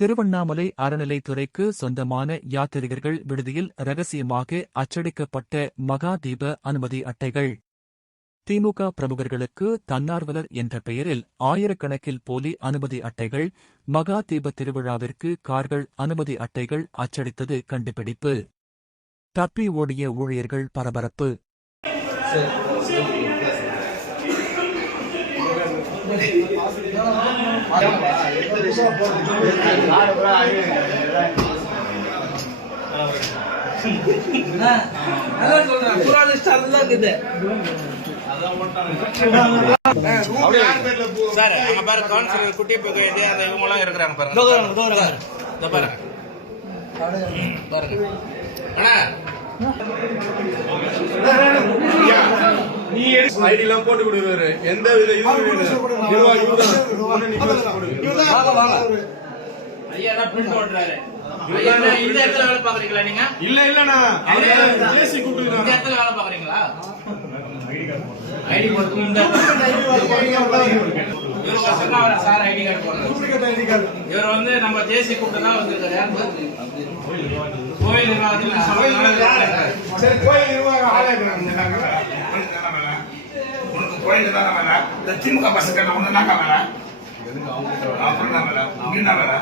திருவண்ணாமலை அறநிலைத்துறைக்கு சொந்தமான யாத்திரிகர்கள் விடுதியில் ரகசியமாக அச்சடிக்கப்பட்ட மகா தீப அனுமதி அட்டைகள். திமுக பிரமுகர்களுக்கு தன்னார்வலர் என்ற பெயரில் ஆயிரக்கணக்கில் போலி அனுமதி அட்டைகள் மகாதீப திருவிழாவிற்கு கார்கள் அனுமதி அட்டைகள் அச்சடித்தது கண்டுபிடிப்பு. தப்பி ஓடிய ஊழியர்கள் பரபரப்பு. அதான் சொல்றேன் குரான் ஸ்டார் இருக்குது சார் அங்க பாரு கவுன்சிலர் குட்டி அந்த இவங்க எல்லாம் இருக்கிறாங்க பாருங்க. இந்த பாருங்க பாருங்க அண்ணா ஐடி எல்லாம் போட்டு கொடுக்குறாரு. எந்த வித இல்ல இல்லண்ணா. அவர் ஏசி இந்த கூப்பிட்டு இடத்துல வேலை பாக்குறீங்களா ஐடி சார் ஐடி கார்டு போடுறாரு. இவர் வந்து நம்ம ஜேசி கூப்பிட்டு தான் வந்திருக்காரு. நிர்வாகத்தில் கோயில் நிர்வாகம் வேலை இந்த திமுக பசங்க ஒண்ணு தாங்க வேலை அப்புறம் வேலை இங்க வேலை